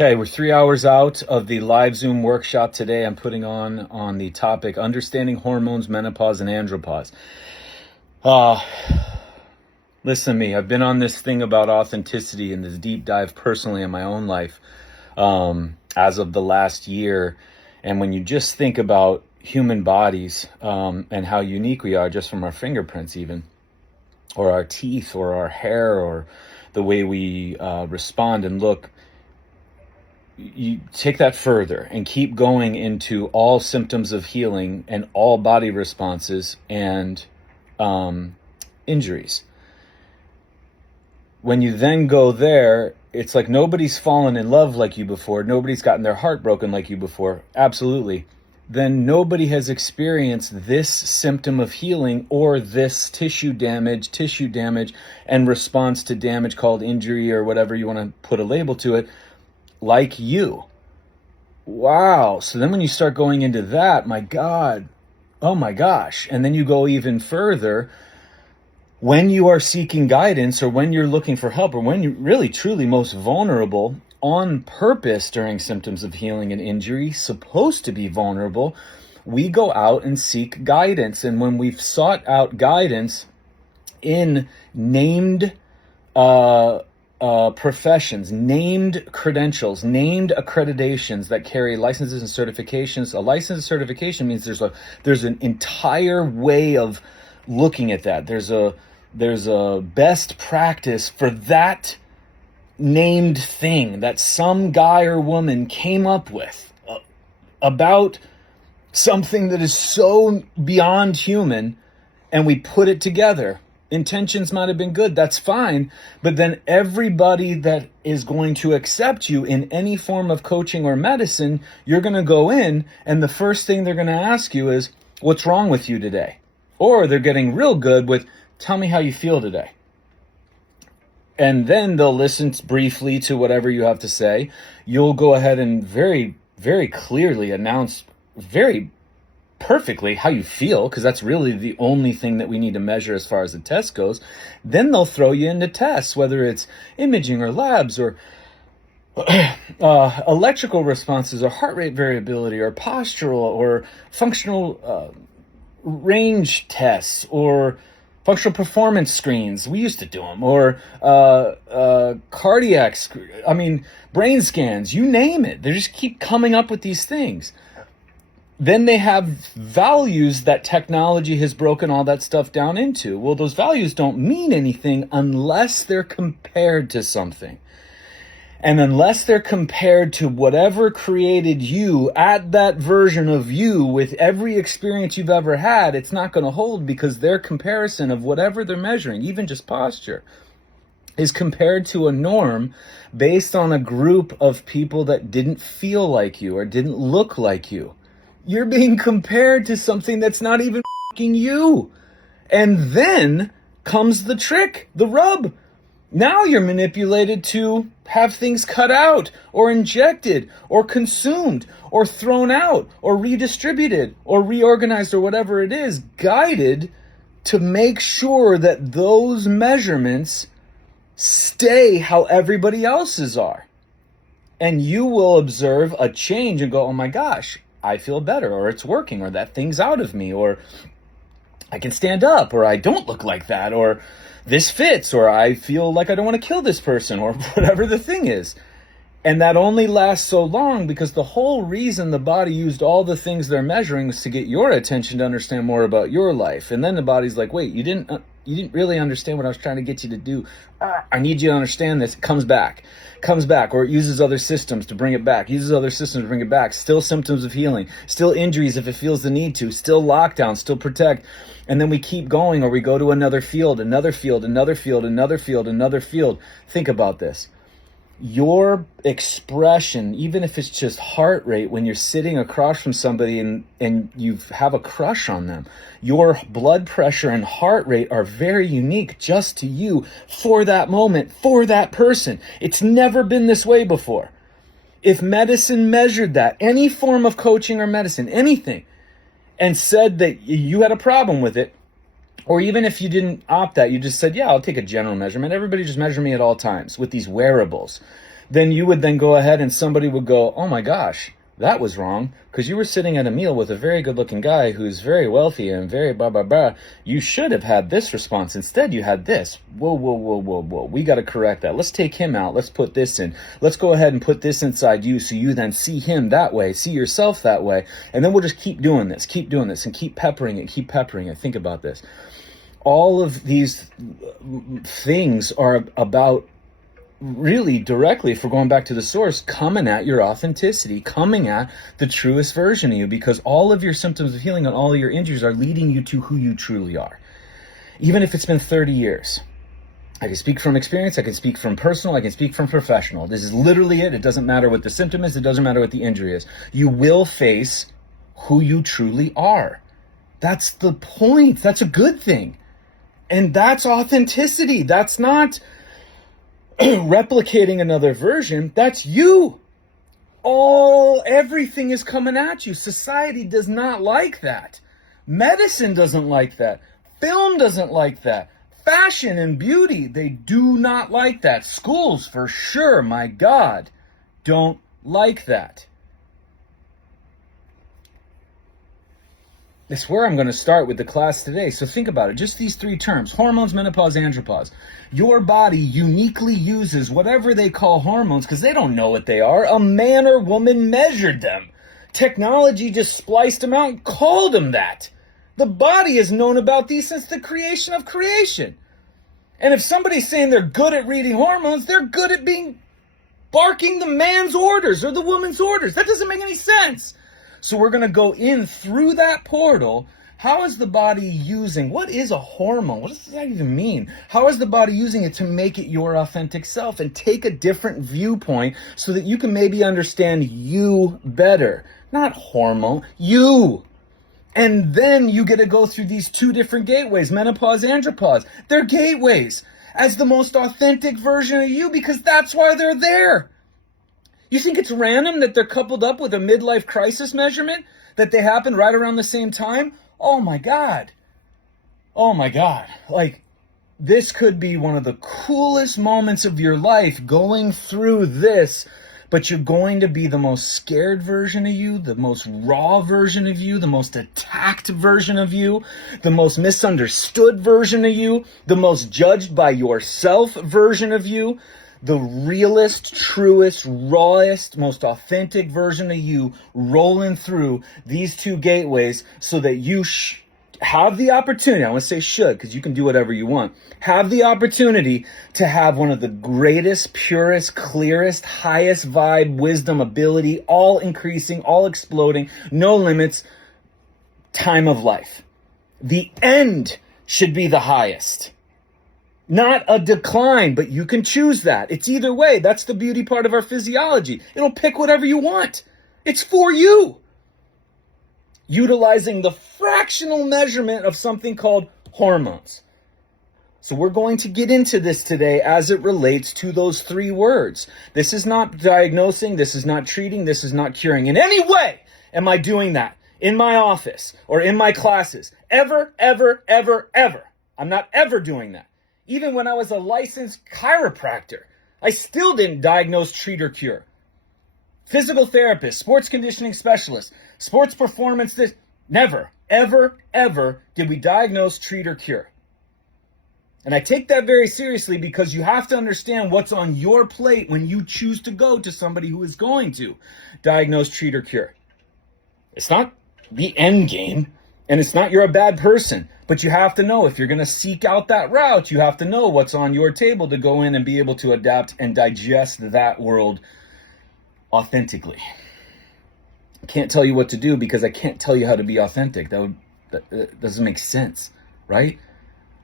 Okay, we're 3 hours out of the live Zoom workshop today. I'm putting on the topic, understanding hormones, menopause, and andropause. Listen to me. I've been on this thing about authenticity and this deep dive personally in my own life as of the last year. And when you just think about human bodies and how unique we are just from our fingerprints even, or our teeth, or our hair, or the way we respond and look, you take that further and keep going into all symptoms of healing and all body responses and injuries. When you then go there, it's like nobody's fallen in love like you before. Nobody's gotten their heart broken like you before. Absolutely. Then nobody has experienced this symptom of healing or this tissue damage and response to damage called injury or whatever you want to put a label to it, like you. Wow. So then when you start going into that, my God, oh my gosh. And then you go even further when you are seeking guidance or when you're looking for help or when you're really truly most vulnerable on purpose during symptoms of healing and injury, supposed to be vulnerable, we go out and seek guidance. And when we've sought out guidance in named professions, named credentials, named accreditations that carry licenses and certifications. A license and certification means there's an entire way of looking at that. There's a best practice for that named thing that some guy or woman came up with about something that is so beyond human, and we put it together. Intentions might have been good, that's fine, but then everybody that is going to accept you in any form of coaching or medicine, you're going to go in and the first thing they're going to ask you is, what's wrong with you today? Or they're getting real good with, tell me how you feel today. And then they'll listen briefly to whatever you have to say. You'll go ahead and very, very clearly announce very perfectly how you feel, because that's really the only thing that we need to measure as far as the test goes. Then they'll throw you into tests, whether it's imaging or labs or electrical responses or heart rate variability or postural or functional range tests or functional performance screens. We used to do them. Or cardiac, brain scans, you name it. They just keep coming up with these things. Then they have values that technology has broken all that stuff down into. Well, those values don't mean anything unless they're compared to something. And unless they're compared to whatever created you at that version of you with every experience you've ever had, it's not going to hold, because their comparison of whatever they're measuring, even just posture, is compared to a norm based on a group of people that didn't feel like you or didn't look like you. You're being compared to something that's not even fucking you. And then comes the trick, the rub. Now you're manipulated to have things cut out or injected or consumed or thrown out or redistributed or reorganized or whatever it is, guided to make sure that those measurements stay how everybody else's are. And you will observe a change and go, oh my gosh, I feel better, or it's working, or that thing's out of me, or I can stand up, or I don't look like that, or this fits, or I feel like I don't want to kill this person, or whatever the thing is. And that only lasts so long because the whole reason the body used all the things they're measuring was to get your attention to understand more about your life. And then the body's like, wait, you didn't really understand what I was trying to get you to do. I need you to understand this. It comes back, or it uses other systems to bring it back, still symptoms of healing, still injuries if it feels the need to, still lockdown, still protect. And then we keep going, or we go to another field. Think about this. Your expression, even if it's just heart rate, when you're sitting across from somebody and you have a crush on them, your blood pressure and heart rate are very unique just to you for that moment, for that person. It's never been this way before. If medicine measured that, any form of coaching or medicine, anything, and said that you had a problem with it, or even if you didn't opt that, you just said, yeah, I'll take a general measurement. Everybody just measure me at all times with these wearables. then you would then go ahead and somebody would go, oh my gosh, that was wrong, because you were sitting at a meal with a very good looking guy who's very wealthy and very blah, blah, blah. You should have had this response. Instead, you had this. Whoa, whoa, whoa, whoa, whoa. We got to correct that. Let's take him out. Let's put this in. Let's go ahead and put this inside you so you then see him that way, see yourself that way. And then we'll just keep doing this, and keep peppering it. Think about this. All of these things are about, really directly, if we're going back to the source, coming at your authenticity, coming at the truest version of you, because all of your symptoms of healing and all of your injuries are leading you to who you truly are. Even if it's been 30 years. I can speak from experience, I can speak from personal, I can speak from professional. This is literally it. It doesn't matter what the symptom is, it doesn't matter what the injury is. You will face who you truly are. That's the point. That's a good thing. And that's authenticity. That's not replicating another version. That's you. Everything is coming at you. Society does not like that. Medicine doesn't like that. Film doesn't like that. Fashion and beauty, they do not like that. Schools, for sure, my God, don't like that. That's where I'm going to start with the class today. So think about it. Just these three terms: hormones, menopause, andropause. Your body uniquely uses whatever they call hormones because they don't know what they are. A man or woman measured them. Technology just spliced them out and called them that. The body has known about these since the creation of creation. And if somebody's saying they're good at reading hormones, they're good at barking the man's orders or the woman's orders. That doesn't make any sense. So we're going to go in through that portal. How is the body using? What is a hormone? What does that even mean? How is the body using it to make it your authentic self and take a different viewpoint so that you can maybe understand you better? Not hormone, you. And then you get to go through these two different gateways, menopause, andropause. They're gateways as the most authentic version of you because that's why they're there. You think it's random that they're coupled up with a midlife crisis measurement, that they happen right around the same time? Oh my God. Oh my God. Like, this could be one of the coolest moments of your life going through this, but you're going to be the most scared version of you, the most raw version of you, the most attacked version of you, the most misunderstood version of you, the most judged by yourself version of you. The realest, truest, rawest, most authentic version of you rolling through these two gateways so that you have the opportunity, I want to say should because you can do whatever you want, have the opportunity to have one of the greatest, purest, clearest, highest vibe, wisdom, ability, all increasing, all exploding, no limits, time of life. The end should be the highest. Not a decline, but you can choose that. It's either way. That's the beauty part of our physiology. It'll pick whatever you want. It's for you. Utilizing the fractional measurement of something called hormones. So we're going to get into this today as it relates to those three words. This is not diagnosing. This is not treating. This is not curing. In any way am I doing that in my office or in my classes. Ever, ever, ever, ever. I'm not ever doing that. Even when I was a licensed chiropractor, I still didn't diagnose, treat, or cure. Physical therapist, sports conditioning specialist, sports performance, this, never, ever, ever did we diagnose, treat, or cure. And I take that very seriously because you have to understand what's on your plate when you choose to go to somebody who is going to diagnose, treat, or cure. It's not the end game, and it's not you're a bad person. But you have to know if you're going to seek out that route, you have to know what's on your table to go in and be able to adapt and digest that world authentically. I can't tell you what to do because I can't tell you how to be authentic. That doesn't make sense, right?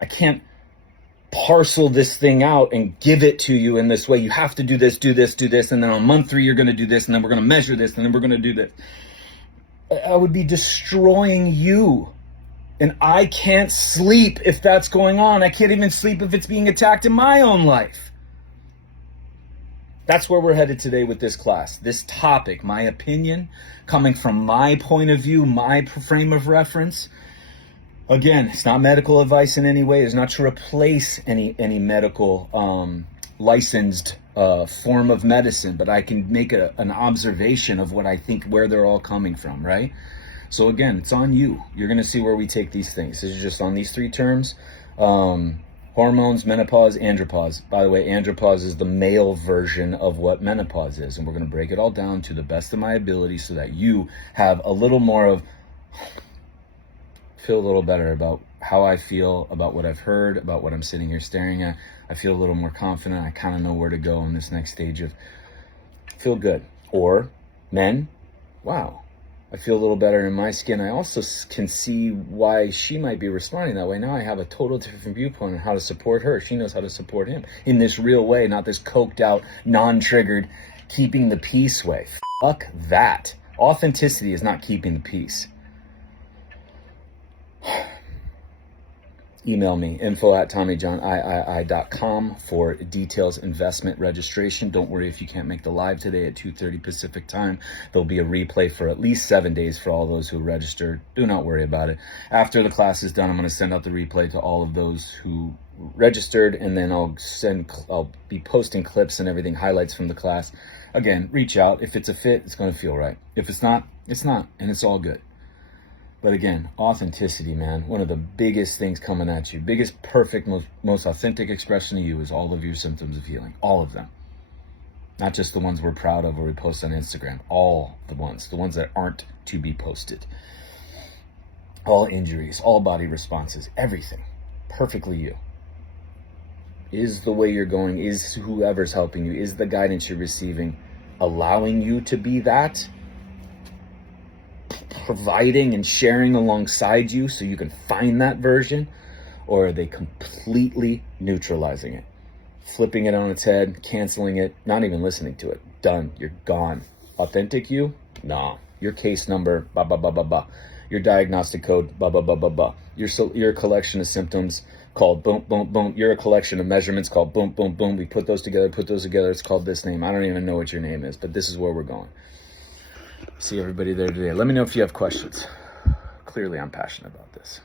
I can't parcel this thing out and give it to you in this way. You have to do this, and then on month 3 you're going to do this, and then we're going to measure this, and then we're going to do this. I would be destroying you. And I can't sleep if that's going on. I can't even sleep if it's being attacked in my own life. That's where we're headed today with this class. This topic, my opinion, coming from my point of view, my frame of reference. Again, it's not medical advice in any way. It's not to replace any medical licensed form of medicine, but I can make an observation of what I think, where they're all coming from, right? So again, it's on you. You're going to see where we take these things. This is just on these three terms. Hormones, menopause, andropause. By the way, andropause is the male version of what menopause is. And we're going to break it all down to the best of my ability so that you have a little more of, feel a little better about how I feel, about what I've heard, about what I'm sitting here staring at. I feel a little more confident. I kind of know where to go in this next stage of feel good. Or men, wow, I feel a little better in my skin. I also can see why she might be responding that way. Now I have a total different viewpoint on how to support her. She knows how to support him in this real way, not this coked out, non-triggered, keeping the peace way. Fuck that. Authenticity is not keeping the peace. Email me, info@TommyJohnIII.com for details, investment, registration. Don't worry if you can't make the live today at 2:30 Pacific time. There'll be a replay for at least 7 days for all those who registered. Do not worry about it. After the class is done, I'm going to send out the replay to all of those who registered, and then I'll be posting clips and everything, highlights from the class. Again, reach out. If it's a fit, it's going to feel right. If it's not, it's not, and it's all good. But again, authenticity, man, one of the biggest things coming at you, biggest, perfect, most authentic expression of you is all of your symptoms of healing, all of them. Not just the ones we're proud of or we post on Instagram, all the ones that aren't to be posted. All injuries, all body responses, everything, perfectly you. Is the way you're going, is whoever's helping you, is the guidance you're receiving allowing you to be that? Providing and sharing alongside you so you can find that version? Or are they completely neutralizing it, flipping it on its head, canceling it, not even listening to it? Done. You're gone. Authentic you? Nah. Your case number, ba ba ba ba ba. Your diagnostic code, ba ba ba ba ba. Your collection of symptoms called boom boom boom. You're a collection of measurements called boom boom boom. We put those together. It's called this name. I don't even know what your name is, but this is where we're going. See everybody there today. Let me know if you have questions. Clearly, I'm passionate about this.